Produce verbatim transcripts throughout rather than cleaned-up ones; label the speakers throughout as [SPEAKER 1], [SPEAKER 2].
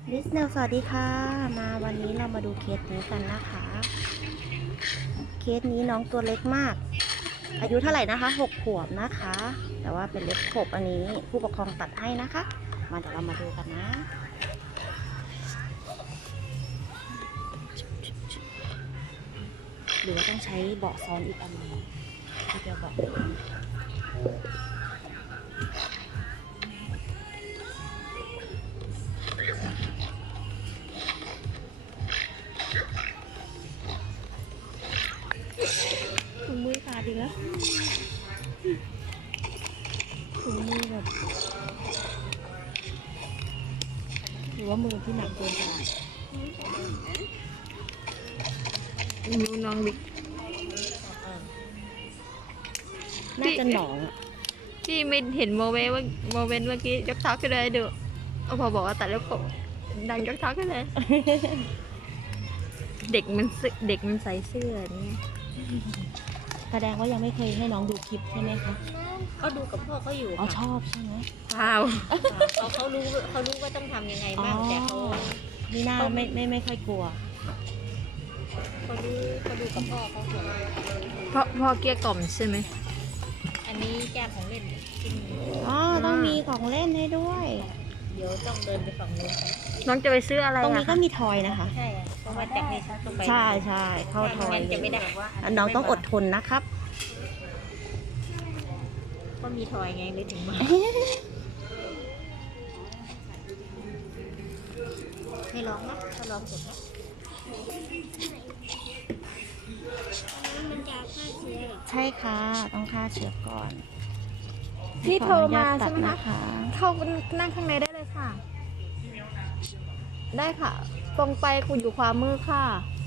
[SPEAKER 1] ลิสเนลสวัสดีค่ะมาวันนี้เรามาดูเคสนี้กันนะคะเคสนี้น้องตัวเล็กมากอายุเท่าไหร่นะคะหกขวบนะคะแต่ว่าเป็นเล็บขบอันนี้ผู้ปกครองตัดให้นะคะมาเดี๋ยวเรามาดูกันนะหรือว่าต้องใช้เบาะซ้อนอีกอันนึงที่จะบอกถุงมือขาดอีกแล้วถุงมือแบบหรือว่ามือที่หนักเกินไป
[SPEAKER 2] นิ้วน้องบิ๊ก
[SPEAKER 1] น่าจะหนองอ่ะ
[SPEAKER 2] ที่ไม่เห็นโมเมนต์ว่าโมเมนต์เมื่อกี้ยกเท้าขึ้นเลยดูพอบอกว่าตัดแล้วผมดังยกเท้าขึ้นเลย เด็กมันเด็กมันใส่เสื้อนี่
[SPEAKER 1] แสดงว่ายังไม่เคยให้น้องดูคลิปใช่ไหมคะ
[SPEAKER 3] เขาดูกับพ่อเขาอยู่
[SPEAKER 1] อ๋อชอบใช่ไหม
[SPEAKER 2] ข้าว
[SPEAKER 3] เขาเขารู้เขารู้ว่าต้องทำยังไงบ้างแต่เขา
[SPEAKER 1] นี่น่าไม่ไม่ไม่ค่อยกลัว
[SPEAKER 3] เขาดูเขาดูกับพ่อเขาอยู่
[SPEAKER 2] เพราะพ่อเกลี้ยกล่อมใช่ไหม
[SPEAKER 3] อันนี้แก้ของเล่นกิน
[SPEAKER 1] อ๋อต้องมีของเล่นให้ด้วย
[SPEAKER 3] เดี๋ยวต้องเดินไปฝั่งนู้น
[SPEAKER 2] น้องจะไปซื้ออะไร
[SPEAKER 1] ตรงนี้
[SPEAKER 2] อะ
[SPEAKER 1] ก็มีทอยนะคะ
[SPEAKER 3] ใช่อะเพราะว่าจากนี้ฉันต้องไป
[SPEAKER 1] ใช่ใช่เข้าทอย
[SPEAKER 3] งั้นจะไม่ได้ว่า
[SPEAKER 1] น้องต้องอดทนนะครับ
[SPEAKER 3] ก็มีทอยไงเลยถึงมาให้ลองนะถ้าลองเสร็จนะมันจะฆ่าเชื้อหรอ
[SPEAKER 1] ใช่ค่ะต้องฆ่าเชื้อก่อน
[SPEAKER 2] ที่โทรมา
[SPEAKER 1] ขออนุญตตั
[SPEAKER 2] ใช่
[SPEAKER 1] ด
[SPEAKER 2] ไหม
[SPEAKER 1] นะคะ
[SPEAKER 2] เข้านั่งข้างในได้เลยค่ะ ได้ค่ะ ตรงไปคุณอยู่ขวามือค่ะ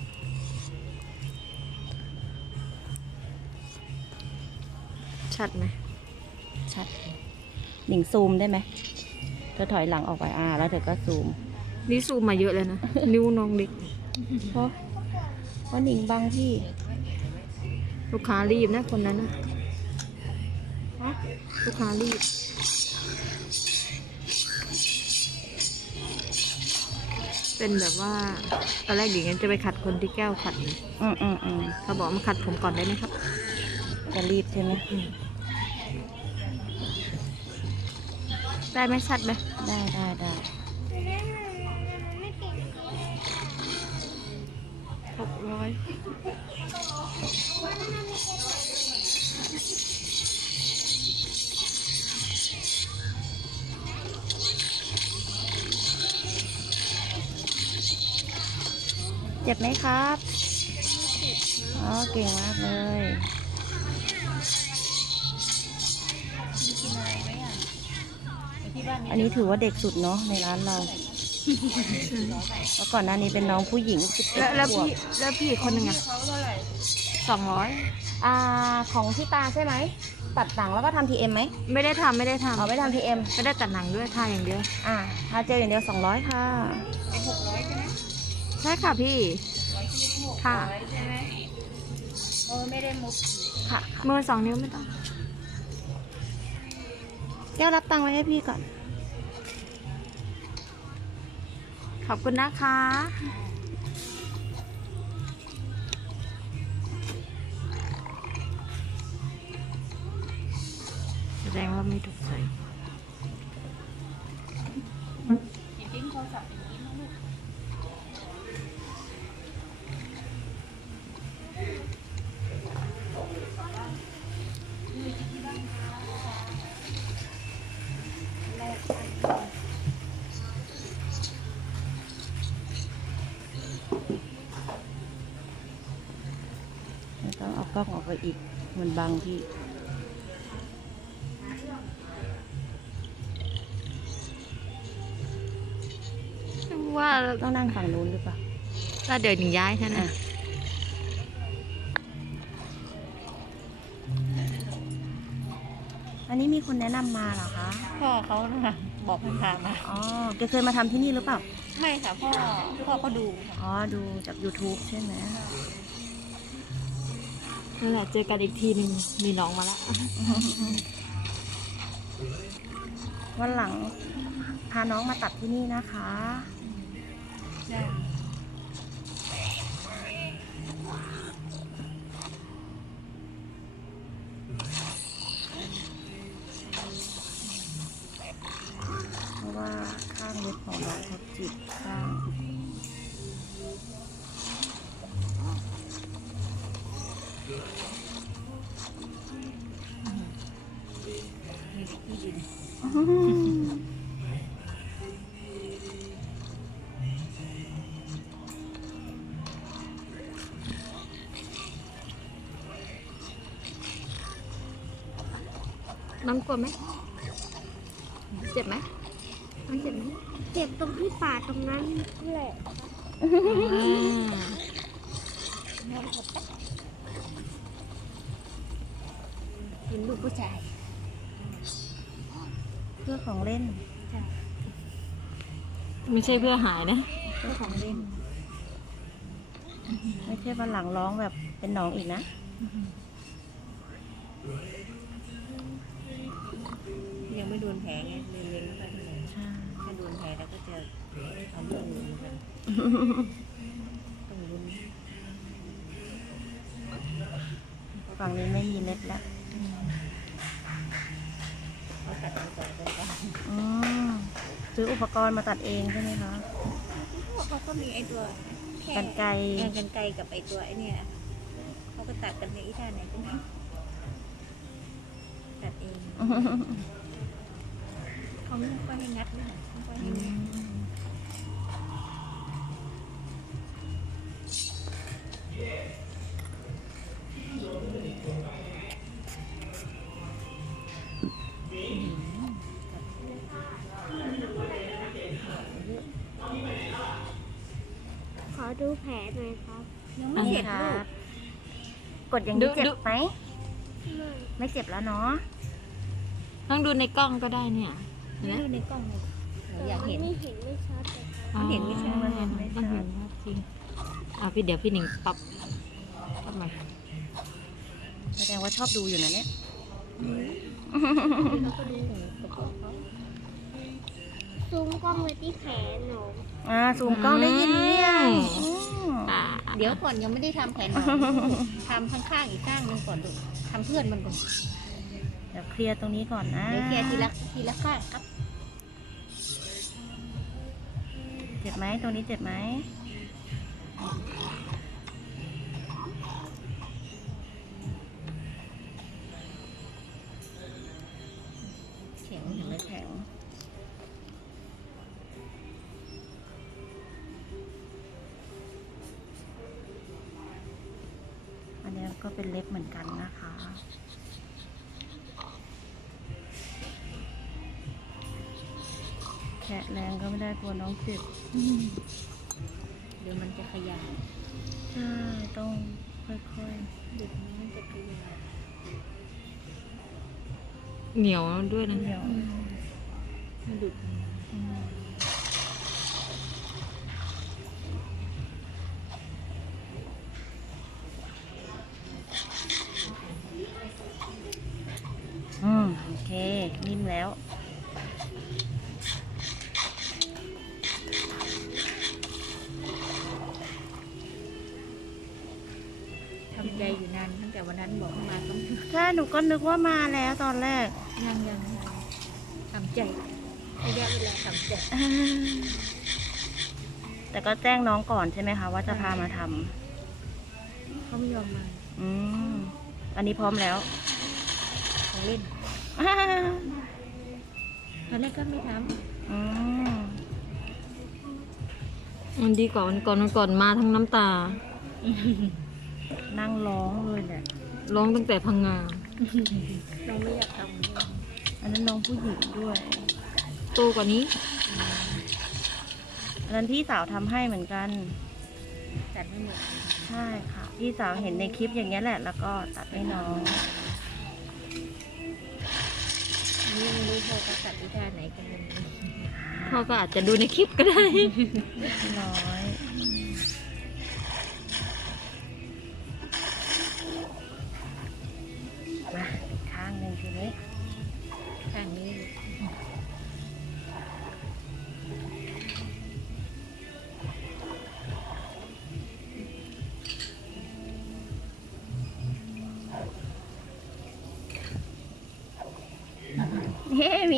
[SPEAKER 2] ชัดไหม
[SPEAKER 1] ชัดหนิงซูมได้ไหมเธอถอยหลังออกไปอ่าแล้วเธอก็ซูม
[SPEAKER 2] นี่ซูมมาเยอะเลยนะ นิ้วน้องเด็ก
[SPEAKER 1] เพราะเพราะหนิงบางที่
[SPEAKER 2] ลูกค้ารีบนะคนนั้นนะลูกค้ารีบเป็นแบบว่าตอนแรกหญิงจะไปขัดคนที่แก้วขัดเลย
[SPEAKER 1] อืมอืมอืม
[SPEAKER 2] เขาบอกมาขัดผมก่อนได้ไหมครับ
[SPEAKER 1] จะรีบใช่ไหม
[SPEAKER 2] ได้ไหมชัดไหม
[SPEAKER 1] ได้ได้ได้
[SPEAKER 2] หกร้อย
[SPEAKER 1] เจ็บไหมครับอ๋อเก่งมากเลยอันนี้ถือว่าเด็กสุดเนาะในร้านเราเพราะก่อนหน้านี้เป็นน้องผู้หญิงสิบเอ็ด
[SPEAKER 2] แล้วแล้ว
[SPEAKER 1] ขวบ
[SPEAKER 2] พี่แล้วพี่อีกคนหนึ่งอะสองร้อย
[SPEAKER 1] อ่าของพี่ตาใช่ไหมตัดหนังแล้วก็ทำทีเอ็มไหม
[SPEAKER 2] ไม่ได้ทำไม่ได้ทำ
[SPEAKER 1] เอาไปทำทีเอ็ม
[SPEAKER 2] ไม่ได้ตัดหนังด้วยทาอย่างเดียว
[SPEAKER 1] อ่าทาเจลอย่างเดียวสองร้อยค่ะ
[SPEAKER 3] เป็นหกร้อยใช่ไหม
[SPEAKER 2] ใช่ค่ะพี่ค่ะ
[SPEAKER 3] ใช่ไหมเออไม่ได้มุก
[SPEAKER 1] ค่ะ
[SPEAKER 2] มือสองนิ้วไม่ต้อง
[SPEAKER 1] แก้วรับตังค์ไว้ให้พี่ก่อน
[SPEAKER 2] ขอบคุณนะคะแสดงว่าไม่ถูกใส่
[SPEAKER 3] จริงๆโทรศัพท์อย่างนี้นะลูก
[SPEAKER 1] ต้องเอากล้องออกไปอีกมันบังพี่
[SPEAKER 2] ว่า
[SPEAKER 1] ต้องนั่งฝั่งนู้นหรือเปล่า
[SPEAKER 2] ถ้าเดี๋ยวหนึ่งย้ายใช่ไหม
[SPEAKER 1] อันนี้มีคนแนะนำมาเหรอคะ
[SPEAKER 3] พ่อเขานะคะบอกให้พามา
[SPEAKER 1] อ๋อแกเคยมาทำที่นี่หรือเปล่า
[SPEAKER 3] ไม่ค่ะพ่อพ่อเขาดูค่ะ
[SPEAKER 1] อ๋อดูจาก YouTube ใช่ไหม
[SPEAKER 2] นั่นแหละเจอกันอีกทีหนึงมีน้องมาแล้ว
[SPEAKER 1] วันหลังพาน้องมาตัดที่นี่นะคะ
[SPEAKER 3] ใช่
[SPEAKER 1] เพราะว่าข้างเล็บของน้องเขาจิกข้าง
[SPEAKER 3] มีที่ดิน
[SPEAKER 2] น้องกลัวไหมเจ็บไหมน้องเจ็บไหม
[SPEAKER 4] เจ็บตรงที่ป่าตรงนั้นแหละ
[SPEAKER 3] เป็นลูกผู้ชาย
[SPEAKER 1] เพื่อของเล่น
[SPEAKER 2] ไม่ใช่เพื่อหายนะ
[SPEAKER 3] เจ้าของเล่น
[SPEAKER 1] ไม่ใช่วันหลังร้องแบบเป็นน้องอีกนะ
[SPEAKER 3] ยังไม่โดนแผลไงเรียนๆไปเท่าไหร่
[SPEAKER 1] ใช่
[SPEAKER 3] ถ้าโดนแผลแล้วก็จะทำเรื่องอื่นเหมือนกันต้องลุ้น
[SPEAKER 1] ฝั่งนี้ไม่มีเล็บแล้ว
[SPEAKER 3] เขาตัดไปก่อนก่อนก่อน
[SPEAKER 1] อืมซื้ออุปกรณ์มาตัดเองใช่ไหมคะ
[SPEAKER 3] เขาก็มีไอ้ตัวแค่
[SPEAKER 1] กรรไกร
[SPEAKER 3] แค่กันไกลกับไอ้ตัวไอ้เนี่ยเขาก็ตัดกันในอีท่าไหนก็ได้ตัดเองเขาไม่ค่อยให้งัดเลยไม่ค่อยให้งัด
[SPEAKER 4] ขอดูแผลหน่อยครับ
[SPEAKER 3] ยังไม่เสร็จ
[SPEAKER 1] ค
[SPEAKER 3] ลู
[SPEAKER 1] รั
[SPEAKER 3] ก
[SPEAKER 1] บกดอย่างนี้
[SPEAKER 2] ดู
[SPEAKER 1] เจ็บ
[SPEAKER 2] ดู
[SPEAKER 1] ไหม
[SPEAKER 4] ไม่
[SPEAKER 1] ไม่เจ็บแล้วเนาะ
[SPEAKER 2] ต้องดูในกล้องก็ได้เนี่ย
[SPEAKER 3] ไม่ดูในกล้องเลยหนู
[SPEAKER 4] แต่
[SPEAKER 3] อยาก
[SPEAKER 4] มัน
[SPEAKER 3] เห็น
[SPEAKER 4] ไม่เห็นไม่ชัดเลยครับ
[SPEAKER 2] อ๋อ
[SPEAKER 3] เห็นไม่ชัด
[SPEAKER 1] มันเห็นไม่
[SPEAKER 2] ต้อง
[SPEAKER 1] ชั
[SPEAKER 2] เห็
[SPEAKER 1] ด
[SPEAKER 2] นชัดจริงอ่ะพี่เดี๋ยวพี่หนิงปรับปรับใหม่
[SPEAKER 1] แสดงว่าชอบดูอยู่นะเนี่ย
[SPEAKER 3] เขาก็ดูหนูกับเขา
[SPEAKER 4] ซูมกล้องไปที่แขนหนู
[SPEAKER 1] อ่าซูมกล้องได้ยินหรือยังอืม
[SPEAKER 2] อ่า
[SPEAKER 3] เดี๋ยวก่อนยังไม่ได้ทำแผนหนอนทำข้างๆอีกข้างหนึงก่อนดูทำเพื่อนมันก่อน
[SPEAKER 1] เดี๋ยวเคลียร์ตรงนี้ก่อนนะ
[SPEAKER 3] เดี๋ยวเคลียร์ทีละทีละข้างครับ
[SPEAKER 1] เจ็บไหมตรงนี้เจ็บไหม
[SPEAKER 3] แข็งเห็นไหม
[SPEAKER 1] แข็งอันนี้ก็เป็นเล็บเหมือนกันนะคะ แคะแรงก็ไม่ได้กลัวน้องเจ็บ
[SPEAKER 3] เดี๋ยวมันจะขยาย
[SPEAKER 1] ใช่ ต้องค่อย
[SPEAKER 3] เด็กมันจะขยาย
[SPEAKER 2] เหนียวด้วยนะ
[SPEAKER 1] ๆเดี๋ยว
[SPEAKER 3] มันดุด
[SPEAKER 1] อืมอืม โอเค นิ่มแล้ว
[SPEAKER 3] ทำใจอยู่นานตั้งแต่วันนั้นบอกให้มาต้อง
[SPEAKER 1] ใช่ หนูก็นึกว่ามาแล้วตอนแรก
[SPEAKER 3] ยังยังยังทำใจระยะเวลาทำใจ
[SPEAKER 1] แต่ก็แจ้งน้องก่อนใช่ไหมคะ ว่าจะพามาท
[SPEAKER 3] เขาไม่ยอมมา
[SPEAKER 1] ำอืม อันนี้พร้อมแล้ว
[SPEAKER 3] ของเล่นตอนแรกก็ไม่ท
[SPEAKER 1] อืม
[SPEAKER 2] มันดีกว่าวันก่อนวันก่อนมาทั้งน้ำตา
[SPEAKER 1] นั่งร้องเลยแหละ
[SPEAKER 2] ร้องตั้งแต่พังงา
[SPEAKER 3] ำเราไม่อยากทำเลย
[SPEAKER 1] อันนั้นน้องผู้หญิงด้วย
[SPEAKER 2] โตกว่านี้
[SPEAKER 1] อันนั้นพี่สาวทำให้เหมือนกัน
[SPEAKER 3] ตัดไม่หมด
[SPEAKER 1] ใช่ค่ะ พี่สาวเห็นในคลิปอย่างเงี้ยแหละ แล้วก็ตัดให้น้อง
[SPEAKER 3] อันนี่ไม่รู้พ่อเขาตัดวิธีไหนกันเลย
[SPEAKER 2] พ่อก็อาจจะดูในคลิปก็ได้
[SPEAKER 1] น้อยมาอีกข้างหนึ่งทีนี้
[SPEAKER 3] ข้างนี้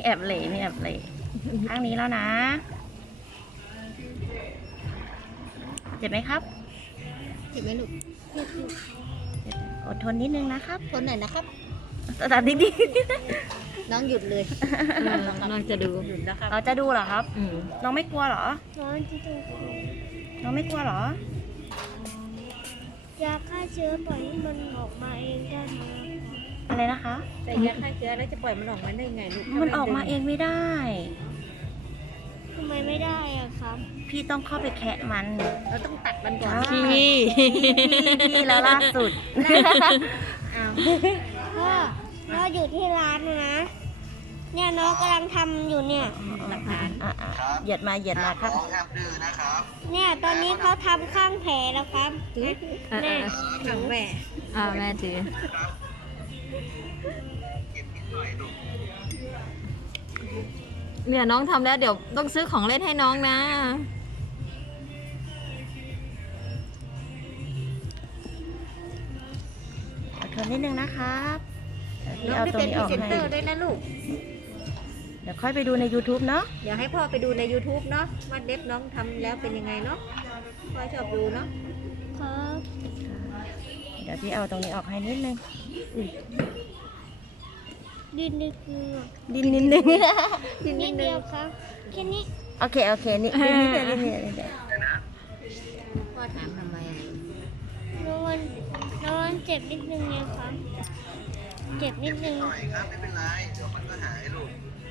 [SPEAKER 1] แอบเหล่มีแอบเหล่ข้างนี้แล้วนะ เจ็บไหมครับ
[SPEAKER 2] เห็นไหมลูก
[SPEAKER 1] อดทนนิดนึงนะครับ
[SPEAKER 2] คนไหนนะครับ
[SPEAKER 1] ตัดดี
[SPEAKER 2] น้องหยุดเลยน้องจะดู
[SPEAKER 3] หยุดนะครับ
[SPEAKER 1] ๆเราจะดูเหรอครับ
[SPEAKER 2] อืม
[SPEAKER 1] น้องไม่กลัวเหรอ
[SPEAKER 4] ร้อนที่ตรง
[SPEAKER 1] น้องไม่กลัวเหรอ
[SPEAKER 4] ยาฆ่าเชื้อปล่อยให้มันออกมาเองได้ไหม
[SPEAKER 1] อะไรนะคะ
[SPEAKER 3] แต่ยาฆ่าเชื้อแล้วจะปล่อยมันออกมาได้ยังไงลูก
[SPEAKER 1] มันออกมาเองไม่ได้
[SPEAKER 4] ทำไมไม่ได้อะครับ
[SPEAKER 1] พี่ต้องเข้าไปแคะมัน
[SPEAKER 3] เราต้องตัดมันก่อน
[SPEAKER 1] ใช่
[SPEAKER 2] พี่
[SPEAKER 1] พี่แล้วล่าสุด
[SPEAKER 3] อ้าว
[SPEAKER 4] พ่อพ่ออยู่ที่ร้านนะ เนี่ยน้องกำลังทำอยู่เนี่ย
[SPEAKER 3] หลักฐาน
[SPEAKER 1] อ่ะอ่ะเหยียดมาเหยียดมาครับ
[SPEAKER 4] เนี่ยตอนนี้เขาทำข้างแผลแล้วครับ
[SPEAKER 2] เออเออ
[SPEAKER 3] ขังแม่
[SPEAKER 2] อ่าแม่ถือเนี่ยน้องทำแล้วเดี๋ยวต้องซื้อของเล่นให้น้องนะ
[SPEAKER 1] อดทนนิดนึงนะครับเดี๋ยว
[SPEAKER 3] น้อง
[SPEAKER 1] พี่
[SPEAKER 3] ได้
[SPEAKER 1] เอาตรง
[SPEAKER 3] เป็น
[SPEAKER 1] นี้
[SPEAKER 3] พ
[SPEAKER 1] อ
[SPEAKER 3] รี
[SPEAKER 1] อก
[SPEAKER 3] เซนเตอ
[SPEAKER 1] ให้
[SPEAKER 3] ร์ด้วยนะลูก
[SPEAKER 1] เดี๋ยวค่อยไปดูใน YouTube เนาะ
[SPEAKER 3] เดี๋ยวให้พ่อไปดูใน YouTube เนาะว่าเด็บน้องทำแล้วเป็นยังไงเนาะพ่อชอบดูเนาะ
[SPEAKER 4] ครับ
[SPEAKER 1] เดี๋ยวพี่เอาตรงนี้ออกให้นิดนึง
[SPEAKER 4] ดินนี่คือ
[SPEAKER 1] ดินนิดนึง
[SPEAKER 4] นิดเดียวครับแค่นี้
[SPEAKER 1] โอเค โอเค นี่ดินนิดเดียวนิดเดียวนิดเดียว
[SPEAKER 3] พ่อถามทำไมอ่ะ
[SPEAKER 4] นอนนอนเจ็บนิดนึงไงครับ เจ็บนิดนึง
[SPEAKER 5] หน่อยครับไม่เป็นไรเดี๋ยวมันก็หายลูก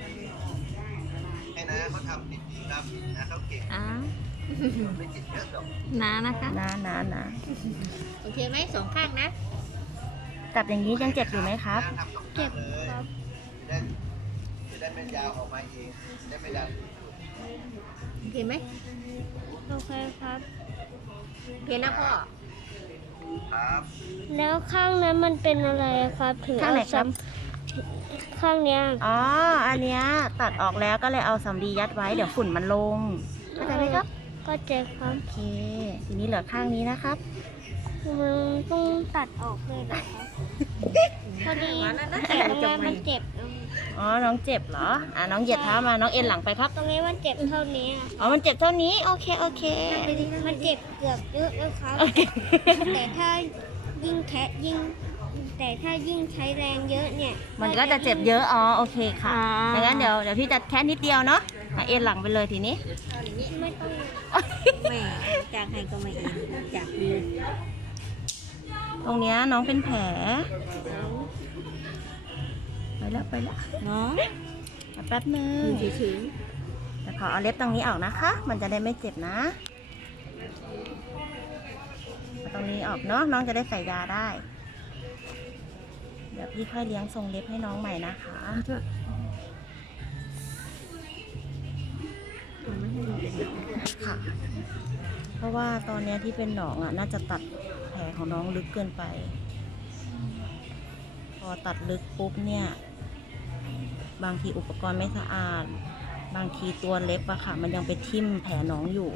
[SPEAKER 5] ให้นะเขาทำดีๆครับนะเขาเก่ง
[SPEAKER 2] อ้าว
[SPEAKER 5] ไม่จิตเยอะหรอก
[SPEAKER 2] นานะคะ
[SPEAKER 1] นะนะนะ
[SPEAKER 3] โอเคไหมสองข้างนะ
[SPEAKER 1] จับอย่างนี้ยังเจ็บอยู่ไหมครับ
[SPEAKER 5] นะทำสอง
[SPEAKER 4] เจ็บ
[SPEAKER 5] เลย
[SPEAKER 4] ครับ
[SPEAKER 5] จะได้จะได้ไม่ยาวออกมาเองจะได้ไม่ดัน
[SPEAKER 3] โอเคไหม
[SPEAKER 4] โอเคครับ
[SPEAKER 3] โอเคนะพ่อ
[SPEAKER 5] ครับ
[SPEAKER 4] แล้วข้างนั้นมันเป็นอะไรครับถึง
[SPEAKER 1] ข้างไหนครับ
[SPEAKER 4] เอาข้างเนี้ย
[SPEAKER 1] อ๋อ อันเนี้ยตัดออกแล้วก็เลยเอาสำลียัดไว้ เดี๋ยวฝุ่นมันลงเข้าใจไหมครับ
[SPEAKER 4] ก็เจ็บครับ
[SPEAKER 1] โอเค ทีนี้เหลือข้างนี้นะครับ
[SPEAKER 4] มันต้องตัดออกเลยนะครับพอดี
[SPEAKER 3] มาแล้วนะ
[SPEAKER 4] แต่ตรงนั้นมันเจ็บนะ
[SPEAKER 1] อ๋อ น้องเจ็บเหรอ อ่ะน้องเหยียดเท้ามา น้องเอ็นหลังไปครับ
[SPEAKER 4] ตรงนี้มันเจ็บเท่านี้อะ
[SPEAKER 1] อ๋อ มันเจ็บเท่านี้ โอเค โอเค
[SPEAKER 4] มันเจ็บเกือบเยอะแล้วครับ
[SPEAKER 1] โอเค
[SPEAKER 4] แต่ถ้ายิ่งแคะยิ่ง แต่ถ้ายิ่งใช้แรงเยอะเนี่ย
[SPEAKER 1] มันก็จะเจ็บเยอะ อ๋อ โอเคค่ะ
[SPEAKER 2] อ๋อ
[SPEAKER 1] อย่างนั้นเดี๋ยวเดี๋ยวพี่จะแค่นิดเดียวเนาะอ่ะเอ็นหลังไปเลยทีนี้
[SPEAKER 4] ไม่ต้อง
[SPEAKER 3] แม่จากให้ก็ไม่เองจากดู
[SPEAKER 1] ตรงเนี้ยน้องเป็นแผล ไปแล้วไปแล้ว
[SPEAKER 3] เนาะ
[SPEAKER 1] แป๊บนึง
[SPEAKER 3] อยู่เฉย
[SPEAKER 1] แต่ขอเอาเล็บตรงนี้ออกนะคะ มันจะได้ไม่เจ็บนะเอาตรงนี้ออกเนาะ น้องจะได้ใส่ยาได้ เดี๋ยวพี่ค่อยเลี้ยงทรงเล็บให้น้องใหม่นะคะ ค่ะ เพราะว่าตอนเนี้ยที่เป็นหนองอ่ะ น่าจะตัดแผลของน้องลึกเกินไป พอตัดลึกปุ๊บเนี่ย บางทีอุปกรณ์ไม่สะอาด บางทีตัวเล็บอะค่ะ มันยังไปทิ่มแผลน้องอยู่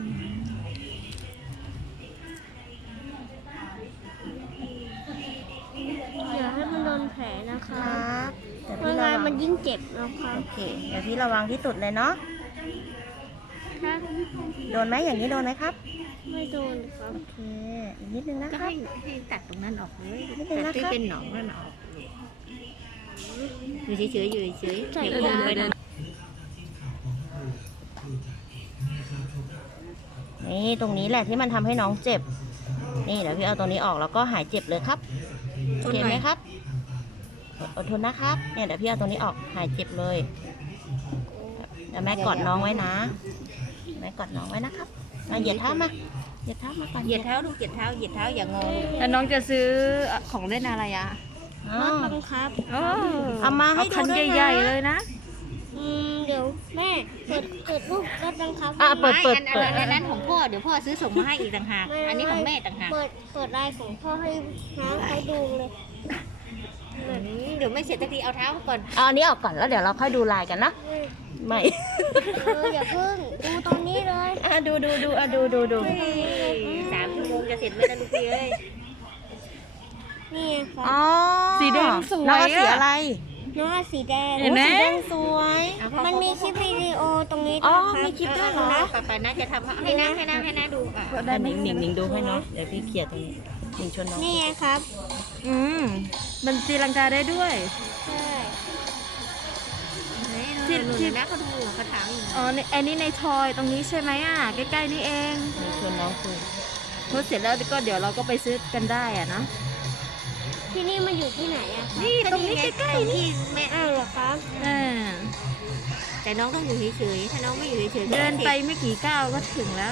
[SPEAKER 4] อย่าให้มันโดนแผลนะค
[SPEAKER 1] ค
[SPEAKER 4] รั
[SPEAKER 1] รั
[SPEAKER 4] บบ
[SPEAKER 1] เดี๋ยว
[SPEAKER 4] เพราะ
[SPEAKER 1] พี่ระ
[SPEAKER 4] งาน
[SPEAKER 1] วั
[SPEAKER 4] มั
[SPEAKER 1] ง
[SPEAKER 4] นยิ่งเจ็บนะครับ
[SPEAKER 1] โอเค เดี๋ยวพี่ระวังที่สุดเลยเนาะ
[SPEAKER 4] ถ้า
[SPEAKER 1] โดนไหมอย่างนี้โดนไหมครับ
[SPEAKER 4] ไม่โดนครับ
[SPEAKER 1] โอเค อีกนิดนึงนะ
[SPEAKER 3] ๆก็
[SPEAKER 1] ครับ
[SPEAKER 3] ให้ให้ตัดตรงนั้นออกเลย
[SPEAKER 1] ไม่เป็นไร
[SPEAKER 3] ตัดที่
[SPEAKER 1] ครับ
[SPEAKER 3] เป็นหนองนั่นออกอยู่เฉยๆอยู่เฉยๆ
[SPEAKER 4] ใส่
[SPEAKER 3] เดี๋ยว
[SPEAKER 4] ยา
[SPEAKER 3] เดินไปนะ
[SPEAKER 1] นี่ตรงนี้แหละที่มันทำให้น้องเจ็บ นี่เดี๋ยวพี่เอาตรงนี้ออกแล้วก็หายเจ็บเลยครับ โอเคไหมครับ อดทนนะครับ เนี่ยเดี๋ยวพี่เอาตรงนี้ออกหายเจ็บเลย เดี๋ยวแม่กอดน้องไว้นะ แม่กอดน้องไว้นะครับเอาเหยียดเท้ามา เหยียดเท้ามาก่อน
[SPEAKER 3] เหยียดเท้าลูกเหยียดเท้าเหยียดเท้าอย่างงอลูก
[SPEAKER 2] แล้วน้องจะซื้อของเล่นอะไรอ่ะ
[SPEAKER 1] อ๋อ
[SPEAKER 4] รถบังคับ
[SPEAKER 1] เอามาให้
[SPEAKER 2] คัน
[SPEAKER 1] ดูด้วยนะ
[SPEAKER 2] ใหญ่ๆเลยนะ
[SPEAKER 4] อืมเดี๋ยวแม่เปิดเปิดรูปรถบังคับ
[SPEAKER 1] อ่ะเปิด
[SPEAKER 3] ไม่
[SPEAKER 1] เปิด
[SPEAKER 3] อัน
[SPEAKER 1] เปิด
[SPEAKER 3] อันนั้นของพ่อเดี๋ยวพ่อซื้อส่งมาให้อีกต่างหาก
[SPEAKER 4] ไม่
[SPEAKER 3] อันนี้ของแม่ต่างหาก
[SPEAKER 4] เปิดเปิดไลน์ของพ่อให้น้องเขาดูเลย
[SPEAKER 3] อืมเดี๋ยวไม่เสร็จสักทีเอาเท้าก่อน
[SPEAKER 1] เอาอันนี้ออกก่อนแล้วเดี๋ยวเราค่อยดูลายกันนะ ไม่
[SPEAKER 4] เอออย่าเพิ่งดูตรงนี้เลย
[SPEAKER 1] อ่ะดูดูดูอ่ะดูดูดู
[SPEAKER 3] สามชั่วโมงจะเสร็จไหมนะลูกพี่เอ้ย
[SPEAKER 4] นี่ไงครับ
[SPEAKER 1] อ๋อ
[SPEAKER 2] สีแดงสวย
[SPEAKER 1] น้องเอาสี
[SPEAKER 2] อะ
[SPEAKER 1] อะไร
[SPEAKER 4] นน้องเอาสีแดง
[SPEAKER 2] เห็นไหม
[SPEAKER 1] สีแดงสวย
[SPEAKER 4] มันมีคลิปวิดีโอตรงนี้
[SPEAKER 1] อ๋อ
[SPEAKER 4] ด้วยครับ
[SPEAKER 1] มีคลิปด้วยเหรอ
[SPEAKER 3] นะไปไปนะจะทำให้นะให้นะให้นะดูอ่ะ
[SPEAKER 1] ได้หนิงหนิงหนิงดูให้เนาะเดี๋ยวพี่เขียนตรงนี้หนิงชวนน้อง
[SPEAKER 4] นี่ไงครับ
[SPEAKER 2] อืมมันตีลังกาได้ด้วย
[SPEAKER 4] ใช่
[SPEAKER 3] ที่ที่นะเขาดูเขาถามอยู่
[SPEAKER 2] อ๋อในอันนี้ในทอยตรงนี้ใช่ไหมอ่ะ ใกล้ๆนี่เอง
[SPEAKER 1] หนิงชวนน้องคุย
[SPEAKER 2] พอเสร็จแล้วก็เดี๋ยวเราก็ไปซื้อกันได้อ่ะนะ
[SPEAKER 4] ที่นี่มันอยู่ที่ไหนอะครับ
[SPEAKER 2] นี่ตรงนี้ใกล้ๆนี่
[SPEAKER 3] แม่
[SPEAKER 4] อ้าวเหรอครับ
[SPEAKER 2] อ่า
[SPEAKER 3] แต่น้องต้องอยู่เฉยๆถ้าน้องไม่อยู่เฉยๆ
[SPEAKER 2] เดินไปไม่กี่ก้าวก็ถึงแล้ว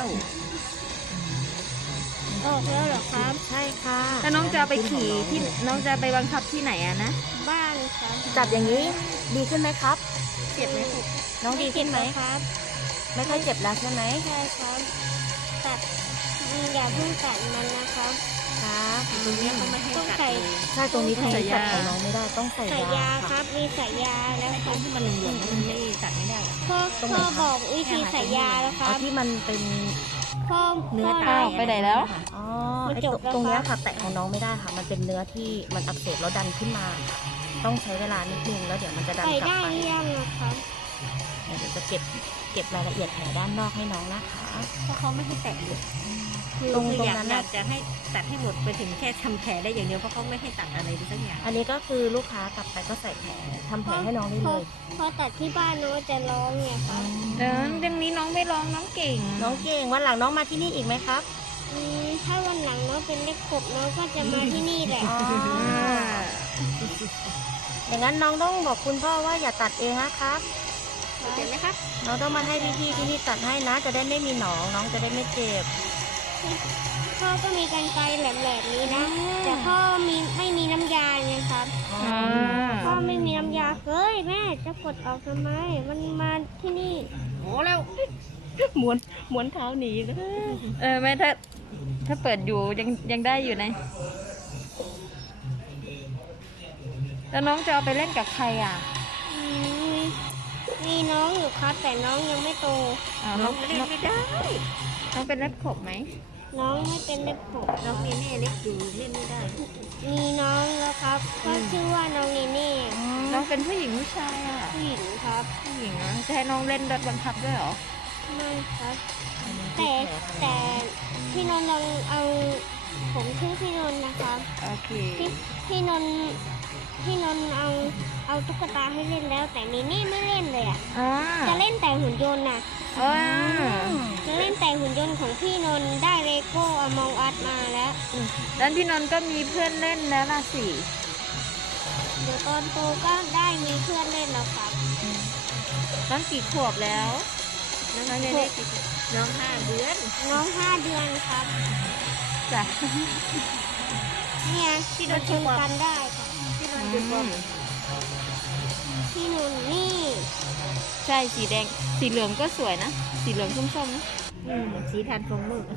[SPEAKER 4] ออกแล้วเหรอครับ
[SPEAKER 1] ใช่ค่ะ
[SPEAKER 2] แล้วน้องจะเอาไปขี่ที่น้องจะไปบังคับที่ไหนอะนะ
[SPEAKER 4] บ้านครับ
[SPEAKER 1] จับอย่างนี้ดีขึ้นไหมครับ
[SPEAKER 3] เจ็บไหมลูก
[SPEAKER 1] น้องดีขึ้นไหม
[SPEAKER 4] ครับ
[SPEAKER 1] ไม่ค่อยเจ็บแล้วใช่ไหม
[SPEAKER 4] ใช่ครับ ตัดอืมอย่าเพิ่งตัดมันนะครับ
[SPEAKER 1] ครับ
[SPEAKER 3] ตรงนี้เขาไม่ให้
[SPEAKER 4] ต้อง
[SPEAKER 3] ตัด
[SPEAKER 4] ใส่
[SPEAKER 3] เลย
[SPEAKER 1] ใช่ตรงนี้
[SPEAKER 2] ต้องใส่
[SPEAKER 1] ตัด
[SPEAKER 2] ยา
[SPEAKER 1] ของน้องไม่ได้ต้องใส่
[SPEAKER 4] ใส่
[SPEAKER 1] ยาย
[SPEAKER 4] าค
[SPEAKER 1] ค่ะ
[SPEAKER 4] รับ มีใส่ยาแล้วค
[SPEAKER 3] ตร
[SPEAKER 4] รั
[SPEAKER 3] ง
[SPEAKER 4] บ
[SPEAKER 3] ที่มันเหลืองๆมันไม่ตัดไม่ได้
[SPEAKER 4] พ่อ
[SPEAKER 1] ตรงไหน
[SPEAKER 4] พ่อ
[SPEAKER 1] ครับ
[SPEAKER 4] บอกวิธีใส่ยาแล้วค
[SPEAKER 1] เอา
[SPEAKER 4] รับ
[SPEAKER 1] ที่มันเป็น
[SPEAKER 4] พ่อ
[SPEAKER 3] เนื้อ
[SPEAKER 4] พ่
[SPEAKER 3] ตาย
[SPEAKER 2] ไปไหนแล้ว
[SPEAKER 1] อ๋อ
[SPEAKER 4] มัน
[SPEAKER 1] ไอ้
[SPEAKER 4] จ
[SPEAKER 1] ต
[SPEAKER 4] บ
[SPEAKER 1] รง
[SPEAKER 4] แล้ว
[SPEAKER 1] ตรงเนี้ย
[SPEAKER 4] ครับ
[SPEAKER 1] ค่ะแตะของน้องไม่ได้ค่ะ มันเป็นเนื้อที่มันอักเสบแล้วดันขึ้นมาค่ะต้องใช้เวลานิดนึงแล้วเดี๋ยวมันจะดัน
[SPEAKER 4] ใส่
[SPEAKER 1] กลับ
[SPEAKER 4] ได้
[SPEAKER 1] ไป
[SPEAKER 4] หรือยังอะครับ
[SPEAKER 1] เดี๋ยวจะเก็บเก็บรายละเอียดแผลด้านนอกให้น้องนะคะ
[SPEAKER 3] เพราะเขาไม่ให้แตะเลยคือ
[SPEAKER 1] ตรง
[SPEAKER 3] คือ
[SPEAKER 1] ตรง
[SPEAKER 3] อยาก
[SPEAKER 1] นั้น
[SPEAKER 3] อ
[SPEAKER 1] น่ะ
[SPEAKER 3] ยากจะให้ตัดให้หมดไปถึงแค่ทำแผลได้อย่างเดียวเพราะเขาไม่ให้ตัดอะไรเลยสักอย่าง
[SPEAKER 1] อันนี้ก็คือลูกค้ากลับไปก็ใส่แผลทำแผลให้น้องได้
[SPEAKER 4] พ
[SPEAKER 1] เล
[SPEAKER 4] อย พอตัดที่บ้านน้องจะร้องไงครับ
[SPEAKER 2] เออเรื่องนี้น้องไม่ร้องน้องเก่ง
[SPEAKER 1] น้องเก่งวันหลังน้องมาที่นี่อีกไหมครับ
[SPEAKER 4] อืมถ้าวันหลังน้องเป็นเล็กขบน้องก็จะมาที่นี่แหละ
[SPEAKER 1] อ๋ออย่างนั้นน้องต้องบอกคุณพ่อว่าอย่าตัดเองนะครับ
[SPEAKER 3] เห็นไหมครับ
[SPEAKER 1] น้องต้องมาให้พี่ๆที่นี่ตัดให้นะ จะได้ไม่มีหนองน้องจะได้ไม่เจ็บ
[SPEAKER 4] พ่อก็มีกรรไกรแหลมๆนี้นะ แต่พ่อมีไม่มีน้ำยาไงครับ
[SPEAKER 2] อ่า
[SPEAKER 4] พ่อไม่มีน้ำยาเฮ้ยแม่จะกดออกทำไม มันมาที่นี่
[SPEAKER 3] โอ้แล้ว
[SPEAKER 1] ม้วนม้วนเท้าหนีเลย
[SPEAKER 2] เออไม่ถ้าถ้าเปิดอยู่ยังยังได้อยู่นะแล้วน้องจะเอาไปเล่นกับใครอ่ะ
[SPEAKER 4] อืมมีน้องอยู่ครับ แต่น้องยังไม่โต
[SPEAKER 2] อ้าว
[SPEAKER 3] น้
[SPEAKER 2] น้
[SPEAKER 3] อ
[SPEAKER 2] อง ง
[SPEAKER 3] เล่นไม่ได้
[SPEAKER 2] น้องเป็นเล็บขบไหม
[SPEAKER 4] น้องไม่เป็นเล็กขบ
[SPEAKER 3] น้องมีแม่เล็กอยู่เล่นไม่ได้
[SPEAKER 4] มีน้องแล้วครับ ก็ชื่อว่าน้องเนเน่
[SPEAKER 2] น้องเป็นผู้หญิงผู้ชายอ่ะ
[SPEAKER 4] ผู้หญิงครับ
[SPEAKER 2] ผู้หญิงอ่ะจะให้น้องเล่นรถบังคับด้วยเหรอ
[SPEAKER 4] ไม่ครับ แต่แต่พี่นนท์ลองเอาผมชื่อพี่นนท์นะครับ
[SPEAKER 2] โอเค
[SPEAKER 4] พี่พี่นนท์พี่นนท์เอาเอาตุ๊กตาให้เล่นแล้ว แต่เนเน่ไม่เล่นเลยอ่ะ
[SPEAKER 2] อ่า
[SPEAKER 4] จะเล่นแต่หุ่นยนต์น่ะ
[SPEAKER 2] อ่า
[SPEAKER 4] จะเล่นแต่หุ่นยนต์ของพี่นนท์ได้เลโก้อมองอัดมาแล้ว
[SPEAKER 2] แล้วพี่นนท์ก็มีเพื่อนเล่นแล้วล่ะสิ
[SPEAKER 4] เดี๋ยวตอนโตก็ได้มีเพื่อนเล่นแล้วครับ
[SPEAKER 2] น้องกี่ขวบแล้ว
[SPEAKER 3] น้องเนี่ยเล็กน้องห้าเดือน
[SPEAKER 4] น้องห้าเดือนครับ
[SPEAKER 2] จ้ะ
[SPEAKER 4] เนี่ยที่เราชนกันได้ค่ะ
[SPEAKER 3] ที่นอนจุดบอม
[SPEAKER 4] พี่นนท์นี่
[SPEAKER 2] ใช่สีแดงสีเหลืองก็สวยนะ สีเหลืองส้มๆนะ
[SPEAKER 3] อืมสีทันฟงมือ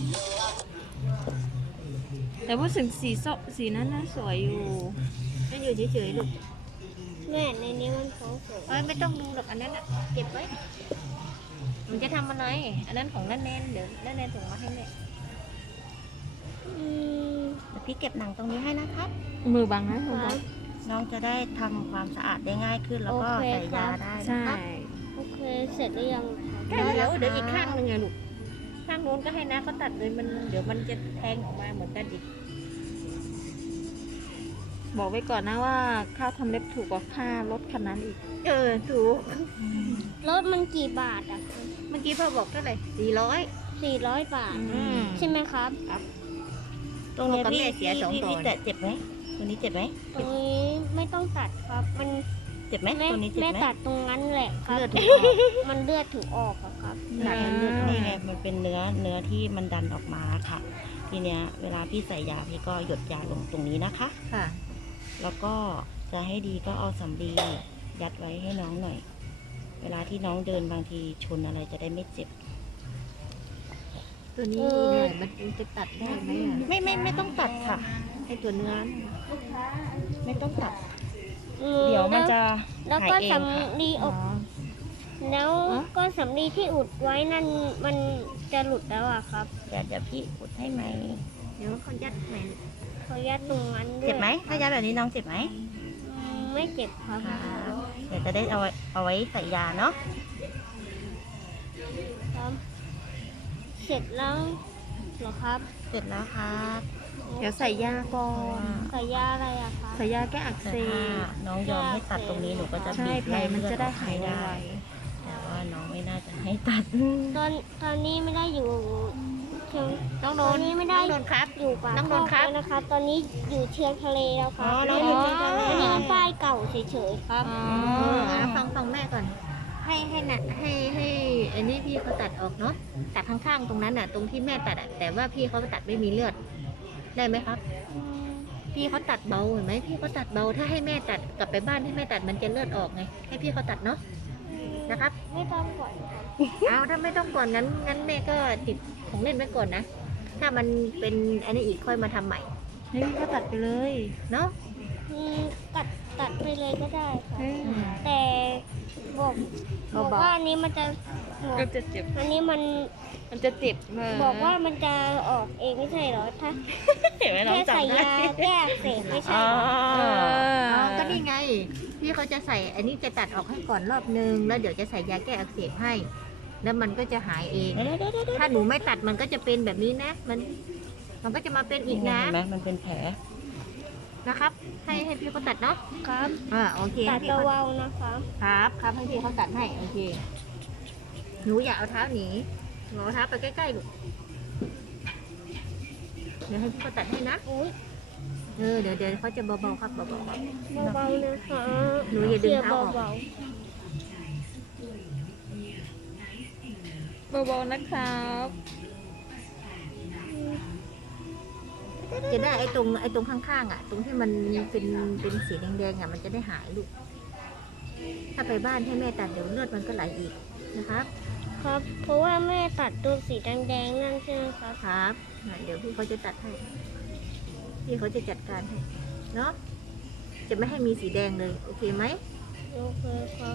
[SPEAKER 2] แต่ว่าถึงสีส้มสีนั้นน่าสวยอยู่
[SPEAKER 3] นั่นอยู่เฉยๆลูก
[SPEAKER 4] แม่ในนี้มันของสวย
[SPEAKER 3] เอ้ยไม่ต้องดูหรอกอันนั้นอ่ะเก็บไว้มันจะทำอะไรอันนั้นของนั่นแนนเดี๋ยวนั่นแนนส่งมาให้แม่
[SPEAKER 4] อืม
[SPEAKER 1] เดี๋ยวพี่เก็บหนังตรงนี้ให้นะครับ
[SPEAKER 2] มือบังนะมือ
[SPEAKER 4] ค
[SPEAKER 2] บั
[SPEAKER 4] รั
[SPEAKER 2] ง
[SPEAKER 4] บ
[SPEAKER 1] น้องจะได้ทำความสะอาดได้ง่ายขึ้นแล้วก็
[SPEAKER 4] โอเค
[SPEAKER 1] ใส่ยา
[SPEAKER 4] ครับ
[SPEAKER 1] ได้
[SPEAKER 2] ใช่
[SPEAKER 1] นะครับ
[SPEAKER 4] โอเคเสร็จหรือยังครับ
[SPEAKER 3] ใกล้แล้วเดี๋ยวอีกข้างหนึงไงลูกข้างโน้นก็ให้นะเขาตัดเลยมันเดี๋ยวมันจะแทงออกมาเหมือนกันอีก
[SPEAKER 2] บอกไว้ก่อนนะว่าค่าทำเล็บถูกกว่าค่ารถคันนั้นอีก
[SPEAKER 3] เออถูก
[SPEAKER 4] รถมันกี่บาทอ่ะ
[SPEAKER 3] เมื่อกี้พ่อบอกเท่าไหร่สี่ร้อย
[SPEAKER 4] สี่ร้อยบาท
[SPEAKER 2] อืม
[SPEAKER 4] ใช่ไหมครับ
[SPEAKER 1] ตรงนี้
[SPEAKER 3] พ่อกับ
[SPEAKER 1] พี่
[SPEAKER 3] แม่เสีย
[SPEAKER 1] พี่
[SPEAKER 3] สอง
[SPEAKER 1] พี่
[SPEAKER 3] ตอ
[SPEAKER 1] พี่
[SPEAKER 3] น
[SPEAKER 1] แตะเจ็บไหมตัวนี้เจ็บไหม
[SPEAKER 4] ตรงนี้ไม่ต้องตัดครับ มัน
[SPEAKER 1] เจ็บไหม
[SPEAKER 4] แม่
[SPEAKER 1] ตัวนี้เจ็บ
[SPEAKER 4] แม่
[SPEAKER 1] ไหม
[SPEAKER 4] ตัดตรงนั้นแหละครับ
[SPEAKER 3] เลือดถูกออก
[SPEAKER 4] มันเลือดถูกออกอะครับ
[SPEAKER 3] ตัดมันเลือดออก
[SPEAKER 1] นี่ไงมันเป็นเนื้อเนื้อที่มันดันออกมาค่ะ ทีเนี้ยเวลาพี่ใส่ยาพี่ก็หยดยาลงตรงนี้นะคะ
[SPEAKER 3] ค่ะ
[SPEAKER 1] แล้วก็จะให้ดีก็เอาสำลียัดไว้ให้น้องหน่อย เวลาที่น้องเดินบางทีชนอะไรจะได้ไม่เจ็บ
[SPEAKER 3] ตัวนี้เนี่ยมันจะตัดได้ไหมอ่ะ
[SPEAKER 1] ไม่ไม่ไม่ต้องตัดค่ะ
[SPEAKER 3] ไอตัวเนื้อ
[SPEAKER 1] ไม่ต้องตัด
[SPEAKER 4] อืม
[SPEAKER 1] เดี๋ยวมันจะ
[SPEAKER 4] แล้ว
[SPEAKER 1] หาย
[SPEAKER 4] ก็
[SPEAKER 1] เอง
[SPEAKER 4] ส
[SPEAKER 1] ค่ะ
[SPEAKER 4] ำลีอบแล้วก็สำลีที่อุดไว้นั่นมันจะหลุดแล้วอะครับ
[SPEAKER 1] เดี๋ยวเดี๋ยวพี่อุดให้ไหม
[SPEAKER 3] เดี๋ยวเขายัดใหม่
[SPEAKER 4] ขอยัดตรงนั้นด้วย
[SPEAKER 1] เจ็บไหมถ้ายัดแบบนี้น้องเจ็บไหม
[SPEAKER 4] อืมไม่เจ็บครับ
[SPEAKER 1] ค่ะเดี๋ยวจะได้เอาไว้เอาไว้ใส่ยาเนาะ
[SPEAKER 4] ครับเสร็จแล้วเหรอครับ
[SPEAKER 1] เสร็จแล้วครับ
[SPEAKER 2] เดี๋ยวใส่ยาก่อน
[SPEAKER 4] ใส่ยาอะไรอะคะ
[SPEAKER 2] ใส่ยาแก้อัก
[SPEAKER 1] แต่
[SPEAKER 2] เส
[SPEAKER 1] ถ้า
[SPEAKER 2] บ
[SPEAKER 1] น้องยอมให้ตัดตรงนี้หนูก็จะ
[SPEAKER 2] ใช่
[SPEAKER 1] บีบ
[SPEAKER 2] แผลมันจะได้หายไว
[SPEAKER 1] ได้แต่ว่าน้องไม่น่าจะให้ตัด
[SPEAKER 4] ตอนตอนนี้ไม่ได้อยู่เชียง
[SPEAKER 3] น้องน
[SPEAKER 4] ตอน
[SPEAKER 3] นท์
[SPEAKER 4] นี้ไม่
[SPEAKER 3] น้
[SPEAKER 4] ได้
[SPEAKER 3] องนนท์ครับ
[SPEAKER 4] อยู่ป่า
[SPEAKER 3] น้องนนท์ครับ
[SPEAKER 4] แล้วนะครับ ตอนนี้อยู่เชียงทะเลแล้วค
[SPEAKER 1] อ๋
[SPEAKER 4] รั
[SPEAKER 1] อบ น้องอยู่เชียงทะเล
[SPEAKER 4] อันนี้มันป้ายเก่าเฉยๆครับ
[SPEAKER 2] อ๋อ
[SPEAKER 3] เอออ่ะฟังฟังแม่ก่อน ให้ให้นะให้ให้อันนี้พี่เขาตัดออกเนาะตัดข้างๆตรงนั้นน่ะ ตรงที่แม่ตัดอะแต่ว่าพี่เขาตัดไม่มีเลือด ได้ไหมครับ พี่เขาตัดเบาเห็นไหมพี่เขาตัดเบาถ้าให้แม่ตัดกลับไปบ้านให้แม่ตัดมันจะเลือดออกไงให้พี่เขาตัดเนาะนะครับ
[SPEAKER 4] ไม่ต้องก่อนครับ
[SPEAKER 3] เอาถ้าไม่ต้องก่อนงั้นงั้นแม่ก็ติดของเล่นไว้ก่อนนะ ถ้ามันเป็นอันนี้อีกค่อยมาทำใหม่
[SPEAKER 2] เฮ้ยก็ตัดไปเลย
[SPEAKER 3] เนาะ
[SPEAKER 4] อืมตัดตัดไปเลยก็ได้ครับ
[SPEAKER 2] เฮ้ย
[SPEAKER 4] แต่บอกบอก
[SPEAKER 2] เบาๆ
[SPEAKER 4] ว่าอันนี้มันจะบอก
[SPEAKER 2] ก็จะเจ็บ
[SPEAKER 4] อันนี้มัน
[SPEAKER 2] มันจะเจ็บม
[SPEAKER 4] บอกว่ามันจะออกเองไม่ใช่เหรอถ้า
[SPEAKER 1] เห็นไหมน้อง
[SPEAKER 4] แค่ใส่
[SPEAKER 1] จำได้
[SPEAKER 4] ยาแก้อักเสบไม่ใช่
[SPEAKER 1] อ๋อ
[SPEAKER 4] เหรอ
[SPEAKER 3] อ๋อก็นี่ไง พี่เขาจะใส่อันนี้จะตัดออกให้ก่อนรอบนึงแล้วเดี๋ยวจะใส่ยาแก้อักเสบให้ แล้วมันก็จะหายเอง
[SPEAKER 1] เดี๋ยวเดี๋ยวเดี๋ยวเดี๋ยว
[SPEAKER 3] ถ้าหนูไม่ตัดมันก็จะเป็นแบบนี้นะ มัน มันก็จะมาเป็นอีกนะ
[SPEAKER 1] เห็นไหมมันเป็นแผล
[SPEAKER 3] นะครับ ให้ให้พี่เขาตัดเนาะ
[SPEAKER 4] ครับ
[SPEAKER 3] อ่าโอเค
[SPEAKER 4] ตั
[SPEAKER 3] ให้
[SPEAKER 4] ด
[SPEAKER 3] พี่เขา
[SPEAKER 4] เบาๆนะคะ
[SPEAKER 3] ครับครับให้พี่เขาตัดให้โอเค หนูอย่าเอาเท้าหนีหนูเอาเท้าไปใกล้ๆลูกเดี๋ยวให้พี่เขาตัดให้นะ
[SPEAKER 4] อุ้ย
[SPEAKER 3] เออเดี๋ยวเดี๋ยวเขาจะเบาๆครับเบาๆ
[SPEAKER 4] เบาๆนะคะ
[SPEAKER 3] หนูอย่าดึงเท้าออก
[SPEAKER 4] เบา
[SPEAKER 2] เบาๆนะครับ
[SPEAKER 3] จะได้ไอ้ตรงไอ้ตรงข้างๆอ่ะ ตรงที่มันเป็นเป็นสีแดงๆอ่ะมันจะได้หายลูก ถ้าไปบ้านให้แม่ตัดเดี๋ยวเลือดมันก็ไหลอีกนะครับ
[SPEAKER 4] ๆครับ เพราะว่าแม่ตัดตัวสีแดงๆนั่นใช่ไหมครับ
[SPEAKER 3] ครับอ่ะเดี๋ยวพี่เขาจะตัดให้ พี่เขาจะจัดการให้ เนาะ จะไม่ให้มีสีแดงเลย โอเคไหม
[SPEAKER 4] โอเคครับ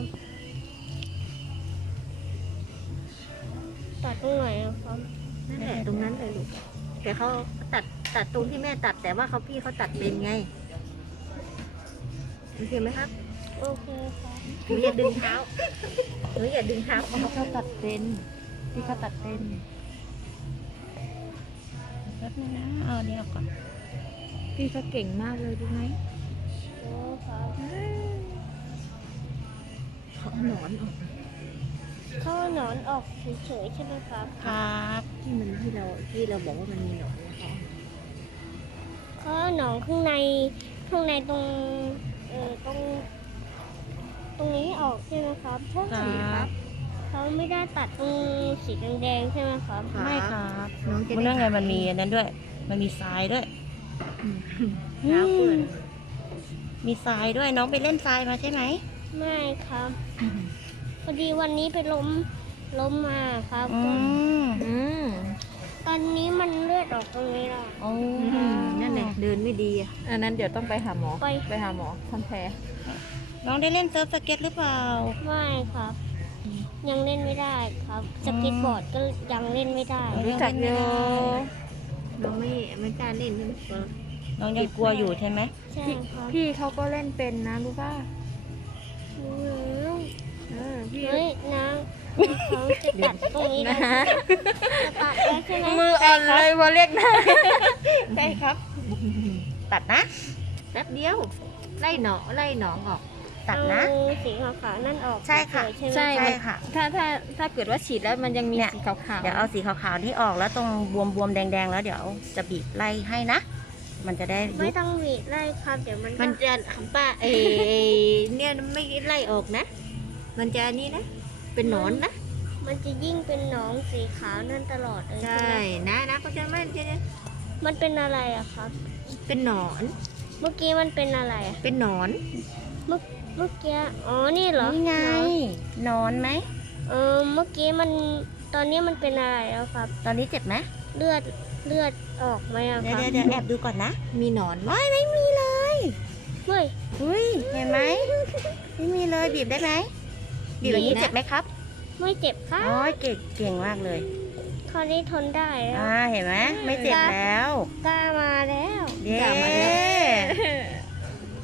[SPEAKER 4] ตัดตรงไหนอะครับ
[SPEAKER 3] นั่นแหละตรงนั้นเลยลูก แต่เขาตัดตัดตรงที่แม่ตัด แต่ว่าเขาพี่เขาตัดเป็นไง โอเคไหมครับ
[SPEAKER 4] โอเคครับ
[SPEAKER 3] หนูอย่าดึงเท้า หนูอย่าดึงเท้าออก
[SPEAKER 2] พี่เขาตัดเป็นพี่เขาตัดเป็น
[SPEAKER 1] แป๊บนึงนะเอาอันนี้ออกก่อน
[SPEAKER 2] พี่เขาเก่งมากเลยรู้ไหม
[SPEAKER 4] โอ้ครับ
[SPEAKER 3] เขาเอาหนอนออก
[SPEAKER 4] เข้าหนอนออกเฉยๆใช่ไหมครับ
[SPEAKER 1] ครับ
[SPEAKER 3] ที่มันที่เราที่เราบอกว่ามันมีหนอนนะคะ
[SPEAKER 4] เข้าหนอนข้างในข้างในตรงเออตรง ตรงนี้ออกใช่ไหมครับใช่
[SPEAKER 1] ครับ
[SPEAKER 4] เขาไม่ได้ตัดตรงสีแดงๆใช่ไหมครับ
[SPEAKER 1] ไม่ครับ
[SPEAKER 3] น้องจะ
[SPEAKER 1] มัน
[SPEAKER 3] ได้
[SPEAKER 1] นั่นไงมันมีอันนั้นด้วย มันมีทรายด้วย
[SPEAKER 3] เท้าเปื่อน
[SPEAKER 1] มีทรายด้วยน้องไปเล่นทรายมาใช่ไหม
[SPEAKER 4] ไม่ครับ พอดีวันนี้ไปล้มล้มมาครับ
[SPEAKER 1] อืม
[SPEAKER 3] อืม
[SPEAKER 4] ตอนนี้มันเลือดออกตรงนี้แล้ว
[SPEAKER 1] โอ้
[SPEAKER 3] นั่นแหละเดินไม่ดีอะ
[SPEAKER 2] อันนั้นเดี๋ยวต้องไปหาหมอ
[SPEAKER 4] ไป
[SPEAKER 2] ไปหาหมอทำแผล
[SPEAKER 1] น้องได้เล่นเซิร์ฟสเก็ตหรือเปล่า
[SPEAKER 4] ไม่ครับ ยังเล่นไม่ได้ครับ สเก็ตบอร์ดก็ยังเล่นไม่ได้
[SPEAKER 1] อืม
[SPEAKER 2] รู้จักโย
[SPEAKER 3] น้องไม่ไม่กล้าเล่นใช่ไหม
[SPEAKER 1] น้องยังกลัวอยู่ใช่ไหม
[SPEAKER 4] ใช่ครับ
[SPEAKER 2] พี่เขาก็เล่นเป็นนะรู้ป่ะ
[SPEAKER 4] รู้แล้ว
[SPEAKER 2] เออพี่
[SPEAKER 4] เฮ้ยนะเขาจะตัดตรงนี้
[SPEAKER 2] นะ
[SPEAKER 4] นะจะตัดแล้วใช่ไหม
[SPEAKER 2] มืออ่อนเลยพอเรียกนะ
[SPEAKER 1] ใช่ครับ ตัดนะ
[SPEAKER 3] แป๊บเดียว ไล่หนองไล่หนองออก
[SPEAKER 1] ตัดนะ
[SPEAKER 4] เอาสีขาวๆนั่นออก
[SPEAKER 1] ใช่ค่ะ
[SPEAKER 4] เฉยๆ
[SPEAKER 2] ใช่
[SPEAKER 4] ใช่ไหม
[SPEAKER 1] ใช่ค่ะ
[SPEAKER 2] ถ้าถ้าถ้าเกิดว่าฉีดแล้วมันยังมี
[SPEAKER 1] เนี่ย
[SPEAKER 2] สีขาวๆ
[SPEAKER 1] เดี๋ยวเอาสีขาวๆที่ออกแล้วตรงบวมๆแดงๆแล้วเดี๋ยวจะบีบไล่ให้นะ มันจะได้ยุ
[SPEAKER 4] ไม่
[SPEAKER 1] บ
[SPEAKER 4] ต้องหวีดไล่ครับเดี๋ยวมัน
[SPEAKER 3] มัน
[SPEAKER 4] ก็
[SPEAKER 3] จะป้าเอเนี่ยไม่ไล่ออกนะ มันจะนี่นะ เป็นหนอนนะ
[SPEAKER 4] มันจะยิ่งเป็นหนองสีขาวนั่นตลอดเลย
[SPEAKER 3] ใช่
[SPEAKER 4] ใช่ไหม
[SPEAKER 3] นะนะก็จะไม่จะ
[SPEAKER 4] มันเป็นอะไรอะครับ
[SPEAKER 3] เป็นหนอน
[SPEAKER 4] เมื่อกี้มันเป็นอะไรอะ
[SPEAKER 3] เป็นหนอน
[SPEAKER 4] เมื่อเมื่อกี้อ๋อนี่เหรอ
[SPEAKER 1] นี่ไง นอนไหม
[SPEAKER 4] เออเมื่อกี้มันตอนนี้มันเป็นอะไรแล้วครับ
[SPEAKER 1] ตอนนี้เจ็บไหม
[SPEAKER 4] เลือดเลือดออกไหมอะ
[SPEAKER 1] เดี๋
[SPEAKER 4] ค
[SPEAKER 1] ยว
[SPEAKER 4] รับ
[SPEAKER 1] เดี๋ยวเดี๋ยวแอบดูก่อนนะ
[SPEAKER 3] มีหนอนไหม
[SPEAKER 1] ว้ายไม่มีเลย
[SPEAKER 4] เฮ้ย
[SPEAKER 1] อุ้ยเห็นไหมไม่มีเลยบีบได้ไหมบีบอย่างนี้เจ็บไหมครับ
[SPEAKER 4] ไม่เจ็บครับ
[SPEAKER 1] อ๋อเก่งเก่งมากเลย
[SPEAKER 4] คราวนี้ทนได้แล้ว
[SPEAKER 1] อ่าเห็นไหมไม่เจ็บแล้ว
[SPEAKER 4] กล้ามาแล้ว
[SPEAKER 1] เย้
[SPEAKER 3] กลับมาแล้ว
[SPEAKER 1] โอเค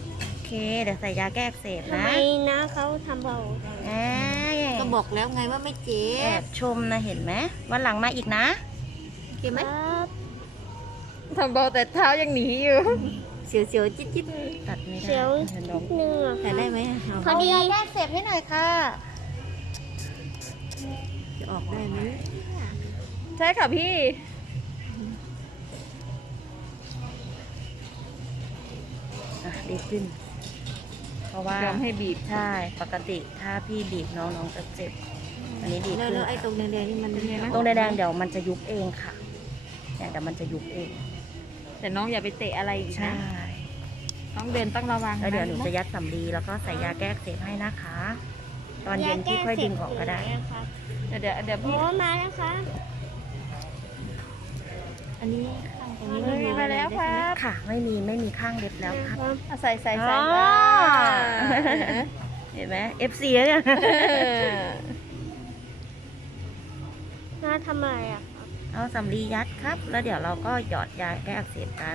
[SPEAKER 1] เค เดี๋ยวใส่ยาแก้อักเสบ
[SPEAKER 4] ทำ
[SPEAKER 1] นะ
[SPEAKER 4] ไมนะเขาทำเบาจัง
[SPEAKER 1] แอบ
[SPEAKER 3] ก็บอกแล้วไงว่าไม่เจ็
[SPEAKER 1] แอ
[SPEAKER 3] บบ
[SPEAKER 1] ชมนะเห็นไหมวันหลังมาอีกนะ
[SPEAKER 3] โอเคไหม
[SPEAKER 4] ครับ
[SPEAKER 2] ทำเบาแต่เท้ายังหนีอยู่
[SPEAKER 3] เสียวๆจิ๊ดจิ๊ด
[SPEAKER 1] ตัดไม่ได้
[SPEAKER 4] เสียว
[SPEAKER 1] เห็น
[SPEAKER 4] นิ
[SPEAKER 1] น้อง
[SPEAKER 4] ดนึงอะ
[SPEAKER 3] แต่ได้ไหมเอา
[SPEAKER 4] พอดี
[SPEAKER 1] เอายาแก้อักเสบให้หน่อยค่ะ
[SPEAKER 3] จะออกได้ไหม
[SPEAKER 2] ใช่ค่ะพี่
[SPEAKER 1] อ่ะดีขึ้น เพราะว่าย
[SPEAKER 2] อมให้บีบ
[SPEAKER 1] ใช่ปกติถ้าพี่บีบน้องน้องจะเจ็บ อันนี้ดี
[SPEAKER 3] แล้ว
[SPEAKER 1] ขึ้น
[SPEAKER 3] แล้วไอ้ตรงแดงๆนี่มัน
[SPEAKER 1] ตรงแดงๆเดี๋ยวมันจะยุบเองค่ะเนี่ยเดี๋ยวมันจะยุบเอง
[SPEAKER 2] แต่น้องอย่าไปเตะอะไรอีก
[SPEAKER 1] ใช่
[SPEAKER 2] นะ น้องเดินต้องระวัง
[SPEAKER 1] แล้วเดี๋ยว
[SPEAKER 2] นะ
[SPEAKER 1] หนูจะยัดสำลีแล้วก็ใส่ยาแก้อักเสบให้นะคะ ตอนเย็นพี่ค่อยดึงออกก็ได้
[SPEAKER 4] ยาแก้เสพอยู่หนอะครับ
[SPEAKER 2] เดี๋ยวเดี๋ยวเดี๋ยว
[SPEAKER 4] โอ้
[SPEAKER 2] พี่
[SPEAKER 4] มาแล้วครับ
[SPEAKER 3] อันนี้ข้างตรงนี้
[SPEAKER 2] เฮ้ยมาแล้วครับ
[SPEAKER 1] ค่ะ ไม่มีไม่มีข้างเล็บแล้วครับ
[SPEAKER 2] เอาใส่ใส่ใส่
[SPEAKER 1] อ๋อ เห็นไหม เอฟ ซี แล้วเนี่ย
[SPEAKER 4] น้าทำอะไรอะครับ
[SPEAKER 1] เอาสำลียัดครับ แล้วเดี๋ยวเราก็หยอดยาแก้อักเสบกัน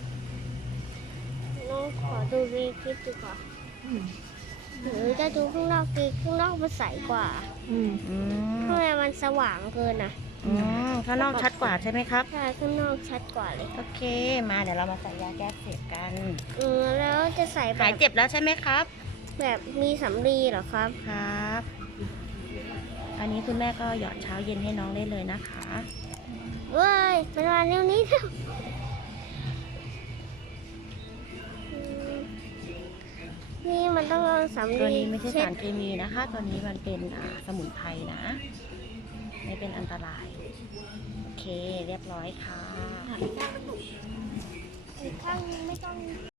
[SPEAKER 4] น้องขอดูในคลิปดีกว่า
[SPEAKER 3] อืม
[SPEAKER 4] หรือจะดูข้างนอกดีข้างนอกมันใสกว่า
[SPEAKER 3] อืม
[SPEAKER 1] อืม
[SPEAKER 4] ข้างในมันสว่างเกินนะ
[SPEAKER 1] อืมข้างนอกชัดกว่าใช่ไหมครับ
[SPEAKER 4] ใช่ข้างนอกชัดกว่าเลย
[SPEAKER 1] โอเค มาเดี๋ยวเรามาใส่ยาแก้อักเสบกัน
[SPEAKER 4] เออแล้วจะใส่แบ
[SPEAKER 1] หาย
[SPEAKER 4] บ
[SPEAKER 1] เจ็บแล้วใช่ไหมครับ
[SPEAKER 4] แบบมีสำลีเหรอครับ
[SPEAKER 1] ครับ อันนี้คุณแม่ก็หยอดเช้าเย็นให้น้องได้เลยนะคะ
[SPEAKER 4] เว้ยเป็นวันนิ้วนี้แล้วอืมนี่มันต้องเอาสำ
[SPEAKER 1] ตัว
[SPEAKER 4] ลี
[SPEAKER 1] นี้ไม่ใช่
[SPEAKER 4] เช็
[SPEAKER 1] สา
[SPEAKER 4] ด
[SPEAKER 1] รเคมีนะคะ ตัวนี้มันเป็นอ่าสมุนไพรนะ ไม่เป็นอันตราย โอเค เรียบร้อยค่ะ
[SPEAKER 4] อีกข้างนึงไม่ต้อง